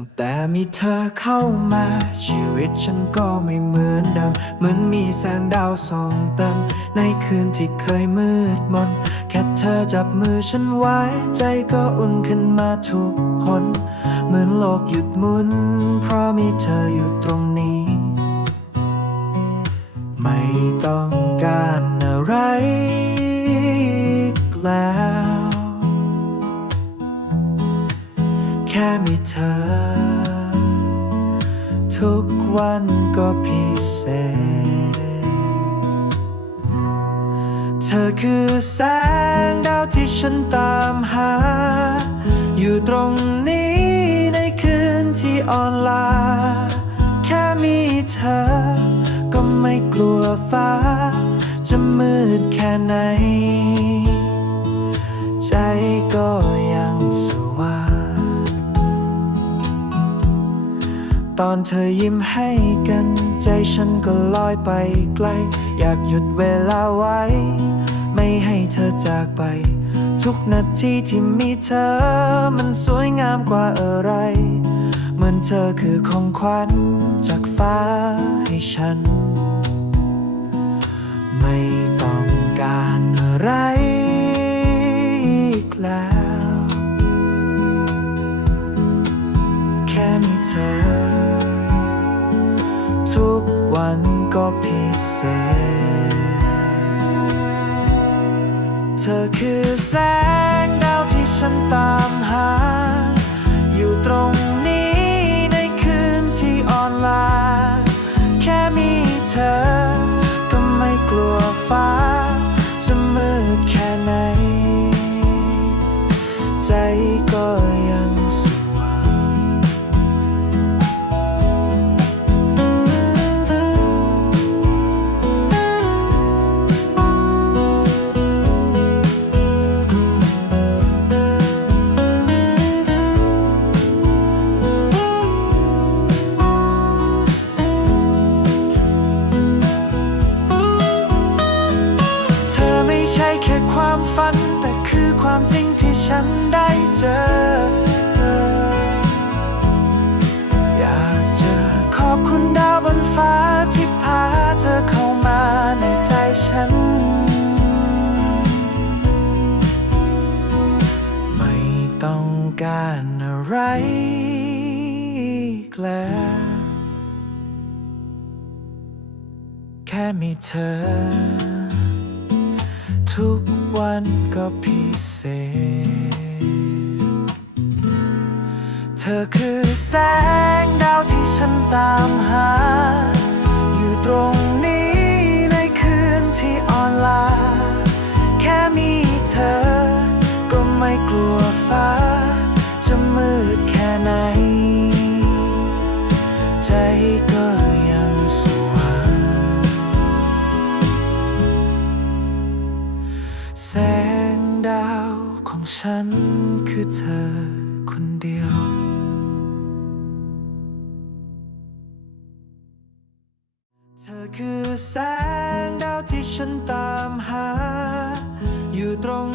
ตั้งแต่มีเธอเข้ามา ชีวิตฉันก็ไม่เหมือนเดิมเหมือนมีแสงดาวส่องเติมในคืนที่เคยมืดมน แค่เธอจับมือฉันไว้ ใจก็อุ่นขึ้นมาทุกหนเหมือนโลกหยุดหมุน เพราะมีเธออยู่ตรงนี้ ไม่ต้องการ แค่มีเธอ ทุกวันก็พิเศษ เธอคือแสงดาวที่ฉันตามหา อยู่ตรงนี้ในคืนที่อ่อนล้าแค่มีเธอ ก็ไม่กลัวฟ้า จะมืดแค่ไหน ตอนเธอยิ้มให้กัน ใจฉันก็ลอยไปไกล อยากหยุดเวลาไว้ ไม่ให้เธอจากไป ทุกนาทีที่มีเธอ มันสวยงามกว่าอะไร เหมือนเธอคือของขวัญจากฟ้าให้ฉัน ไม่ต้องการอะไรอีกแล้ว แค่มีเธอ วันก็พิเศษ เธอคือแสง ค่ความฝัน แต่คือความจริงที่ฉันได้เจอ อยากเจะขอบคุณดาวบนฟ้าที่พาเธอเข้ามาในใจฉัน ไม่ต้องการอะไรอีกแล้วแค่มีเธอ ทุกวันก็พิเศษ เธอคือแสงดาวที่ฉันตามหา อยู่ตรงนี้ในคืนที่อ่อนล้าแค่มีเธอ ก็ไม่กลัวฟ้า จะมืดแค่ไหน ใจ แสงดาวของฉันคือเธอคนเดียวเธอคือแสงดาวที่ฉันตามหา อยู่ตรง